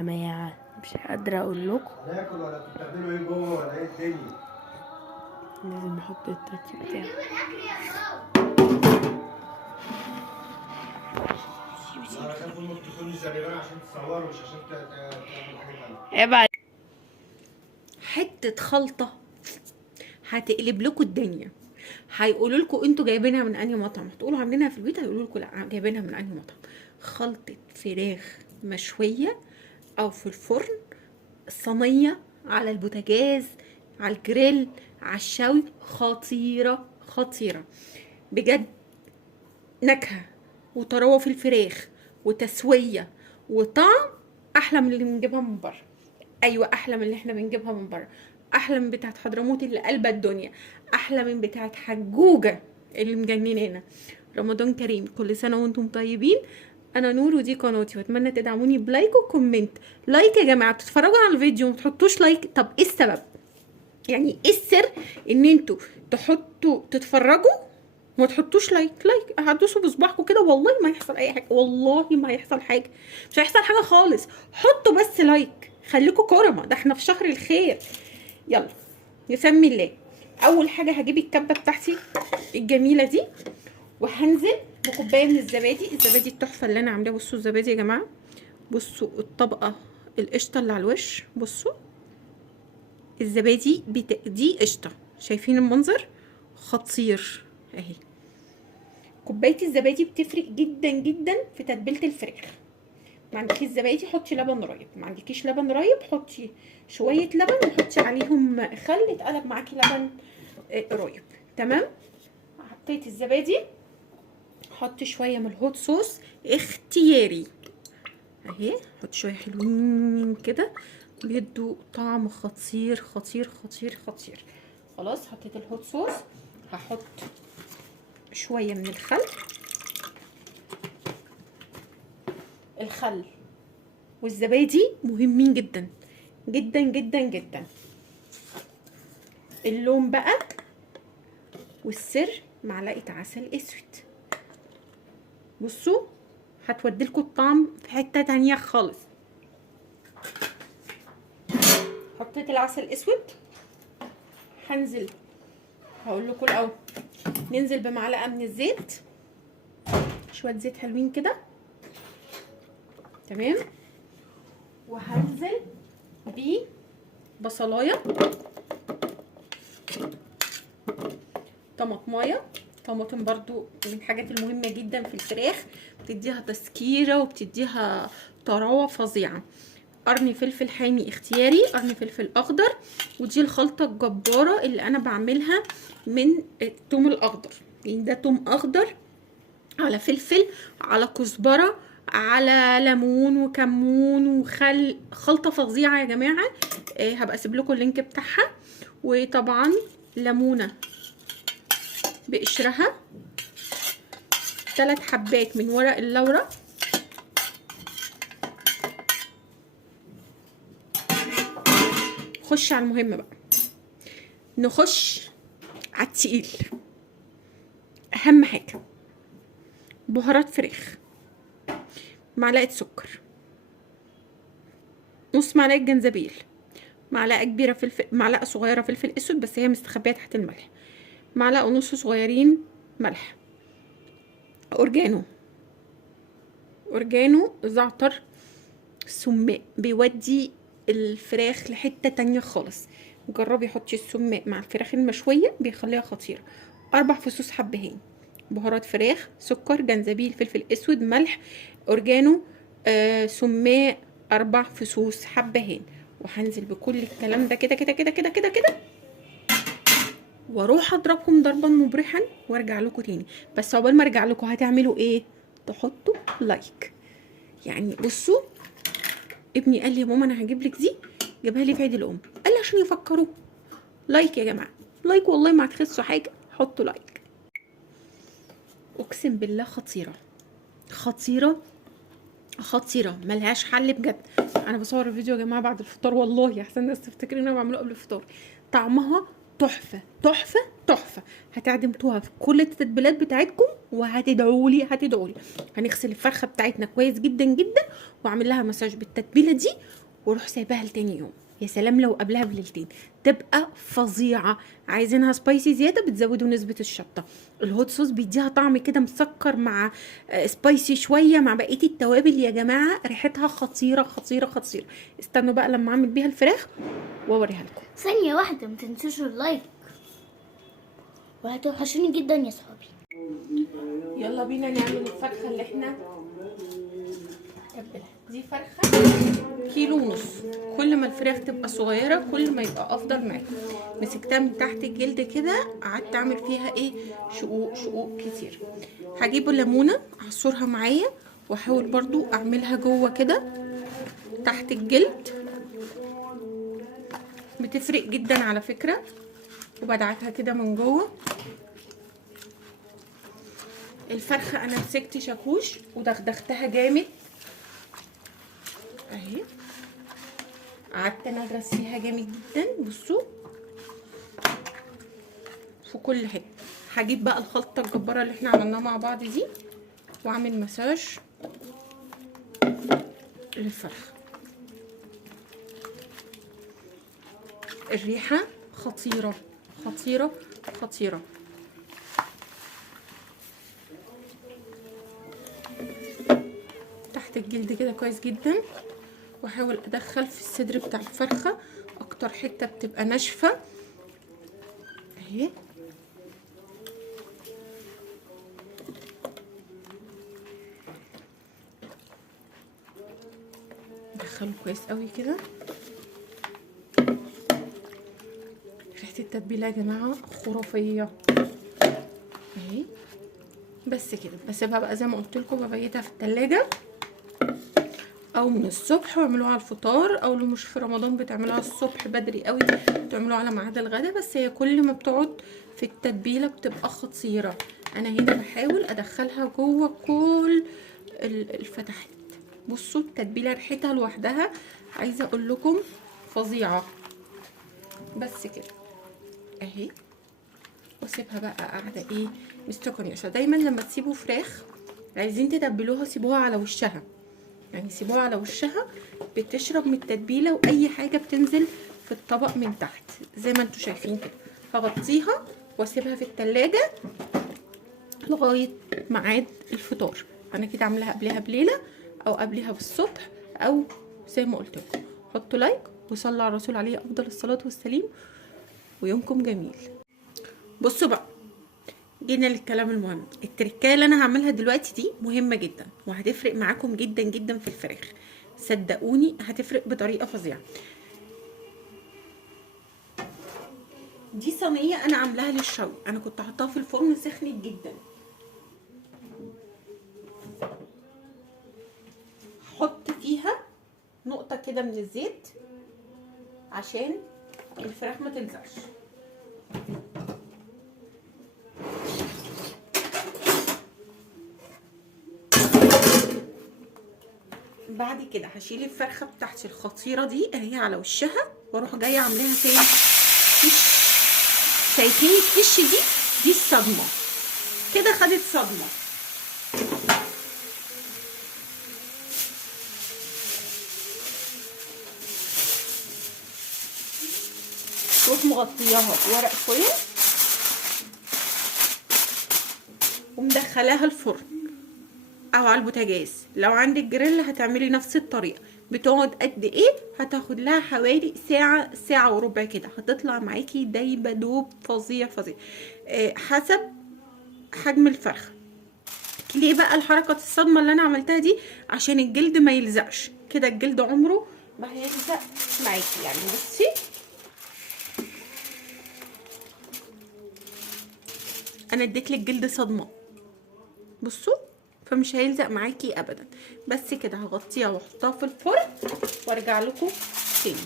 جماعة مش قادرة اقول لكم. هناكل ولا انتوا بتعملوا ايه جوه ولا ايه الدنيا؟ لازم نحط التاتش بتاعه. انا خايف انكم تكونوا زريبان عشان تصوروا مش عشان تعملوا حاجه تانيه. عيب عليك. حته خلطه هتقلب لكم الدنيا. هيقولوا لكم انتوا جايبينها من انهي مطعم، هتقولوا عاملينها في البيت، هيقولوا لكم لا جايبينها من انهي مطعم. خلطه فراخ مشويه او في الفرن، صينيه، على البوتاجاز، على الجريل، على الشوي، خطيره خطيره بجد. نكهه وطراوه في الفراخ وتسويه وطعم احلى من اللي بنجيبها من بره. ايوه احلى من اللي احنا بنجيبها من بره، احلى من بتاعه حضرموت اللي قلبة الدنيا، احلى من بتاعه حجوجه اللي مجننانا. رمضان كريم، كل سنه وانتم طيبين. انا نور ودي قناتي، واتمنى تدعموني بلايك وكومنت. لايك يا جماعه، بتتفرجوا على الفيديو وما تحطوش لايك، طب ايه السبب؟ يعني ايه السر ان انتوا تتفرجوا وما تحطوش لايك؟ هتدوسوا بصباعكم كده والله ما يحصل اي حاجه، والله ما هيحصل حاجه، مش هيحصل حاجه خالص. حطوا بس لايك، خليكوا كرمه، ده احنا في شهر الخير. يلا نسمي الله. اول حاجه هجيب الكبه بتاعتي الجميله دي، وهنزل بكوبايه من الزبادي التحفه اللي انا عاملاه. بصوا الزبادي يا جماعه، بصوا الطبقه القشطه اللي على الوش، بصوا الزبادي دي قشطه، شايفين المنظر خطير اهي. كوبايه الزبادي بتفرق جدا جدا في تتبيله الفراخ. ما عندكيش زبادي حطي لبن رايب، ما عندكيش لبن رايب حطي شويه لبن وحطي عليهم خل اتقلب معاكي لبن رايب. تمام. حطيت الزبادي، حطي شويه من الهوت صوص اختياري اهي، حطي شويه حلوين كده بيدوا طعم خطير خطير خطير خطير. خلاص حطيت الهوت صوص، هحط شويه من الخل والزبادي مهمين جدا جدا جدا جدا. اللون بقى والسر معلقه عسل اسود، بصوا هتوديلكوا الطعم في حته تانية خالص. حطيت العسل الاسود، هنزل هقول لكم الاول ننزل بمعلقه من الزيت، شويه زيت حلوين كده. تمام. وهنزل ببصلايه، طماطمايه. طماطم برضو من الحاجات المهمه جدا في الفراخ، بتديها تسكيره وبتديها طراوه فظيعه. قرن فلفل حامي اختياري، قرن فلفل اخضر. ودي الخلطه الجباره اللي انا بعملها من الثوم الاخضر، يعني ده ثوم اخضر على فلفل على كزبره على ليمون وكمون وخل، خلطه فظيعه يا جماعه. هبقى اسيب لكم اللينك بتاعها. وطبعا ليمونه بقشرها، 3 حبات من ورق اللورة، خش على المهم بقى، نخش على التقيل. اهم حاجه بهارات فراخ، معلقه سكر، نص معلقه جنزبيل، معلقه كبيره فلفل، معلقه صغيره فلفل اسود بس هي مستخبيه تحت الملح، معلقه ونص صغيرين ملح، اورجانو، زعتر، سماق بيودي الفراخ لحته تانية خالص. جربي حطي السماق مع الفراخ المشويه بيخليها خطيره. 4 فصوص حبهان، بهارات فراخ، سكر، جنزبيل، فلفل اسود، ملح، اورجانو، سماق، 4 فصوص حبهان. وهنزل بكل الكلام ده كده كده كده كده كده كده، واروح اضربهم ضربا مبرحا وارجع لكم تاني. بس عقبال ما ارجع لكم هتعملوا ايه؟ تحطوا لايك. يعني بصوا، ابني قال لي يا ماما انا هجيب لك دي، جابها لي في عيد الام، قال لي عشان يفكروا. لايك يا جماعه، لايك والله ما هتخسوا حاجه، حطوا لايك. اقسم بالله خطيره خطيره خطيره، ملهاش حل بجد. انا بصور الفيديو يا جماعه بعد الفطار والله، احسن الناس تفتكر ان انا بعمله قبل الفطار. طعمها تحفه تحفه تحفه. هتعدمتوها في كل التتبيلات بتاعتكم وهتدعولي هتدعولي. هنغسل الفرخه بتاعتنا كويس جدا جدا واعمل لها مساج بالتتبيله دي واروح سايباها لتاني يوم. يا سلام لو قبلها بليلتين، تبقى فظيعه. عايزينها سبايسي زياده بتزودوا نسبه الشطه. الهوت صوص بيديها طعم كده مسكر مع سبايسي شويه مع بقيه التوابل. يا جماعه ريحتها خطيره خطيره خطيره. استنوا بقى لما اعمل بيها الفراخ واوريها لكم. ثانية واحدة، ما تنسوش اللايك، وهتوحشوني جدا يا صحابي. يلا بينا نعمل الفرخه اللي احنا هنتبلها. دي فرخه كيلو ونص. كل ما الفراخ تبقى صغيره كل ما يبقى افضل معاكم. مسكتها من تحت الجلد كده، قعدت اعمل فيها ايه شقوق شقوق كتير. هجيب الليمونه اعصرها معايا واحاول برضو اعملها جوه كده تحت الجلد، بتفرق جدا على فكره. وبدعكها كده من جوه. الفرخه انا مسكت شاكوش ودغدغتها جامد اهي، قعدت انغرس فيها جامد جدا. بصوا في كل حته. هجيب بقى الخلطه الجباره اللي احنا عملناها مع بعض دي واعمل مساج للفرخه. الريحه خطيره خطيره خطيره. تحت الجلد كده كويس جدا، واحاول ادخل في الصدر بتاع الفرخه اكتر حته بتبقى ناشفه اهي. ادخله كويس قوي كده. ريحه التتبيله يا جماعه خرافيه اهي. بس كده بسيبها بقى زي ما قلت لكم، ببيتها في التلاجة او من الصبح واعملوها على الفطار، او لو مش في رمضان بتعملوها الصبح بدري قوي بتعملوها على ميعاد الغدا. بس هي كل ما بتقعد في التتبيله بتبقى خطيره. انا هنا بحاول ادخلها جوه كل الفتحات. بصوا التتبيله ريحتها لوحدها عايزه اقول لكم فظيعه. بس كده اهي، واسيبها بقى قاعده ايه مستكنيشه. دايما لما تسيبوا فراخ عايزين تتبلوها سيبوها على وشها، يعني سيبوها على وشها بتشرب من التتبيله واي حاجه بتنزل في الطبق من تحت زي ما انتم شايفين كده. هغطيها واسيبها في التلاجة لغايه ميعاد الفطار. انا كده عاملاها قبلها بليله او قبلها بالصبح او زي ما قلت لكم. حطوا لايك وصلوا على الرسول عليه افضل الصلاه والسلام، ويومكم جميل. بصوا بقى جينا للكلام المهم. التركايه اللي انا هعملها دلوقتي دي مهمه جدا وهتفرق معاكم جدا جدا في الفراخ، صدقوني هتفرق بطريقه فظيعه. دي صينيه انا عاملاها للشوي، انا كنت حاطاها في الفرن سخنت جدا. هحط فيها نقطه كده من الزيت عشان الفراخ ما تلزقش. بعد كده هشيل الفرخه بتاعتي الخطيره دي اهي على وشها واروح جايه عاملاها فين فيش. شايفين الفيش دي الصدمه كده، خدت صدمه. تروح مغطياها بورق فويل ومدخلاها الفرن او على البوتاجاز. لو عندك جريل هتعملي نفس الطريقه. بتقعد قد ايه؟ هتاخد لها حوالي ساعه ساعه وربع كده، هتطلع معاكي دايبه دوب فظيع فظيع حسب حجم الفرخه. ليه بقى الحركه الصدمه اللي انا عملتها دي؟ عشان الجلد ما يلزقش كده. الجلد عمره ما هيلزق معاكي. يعني بصي انا اديت لك جلد صدمه، بصوا، فمش هيلزق معاكي ابدا. بس كده هغطيها واحطها في الفرن وارجع لكم تاني.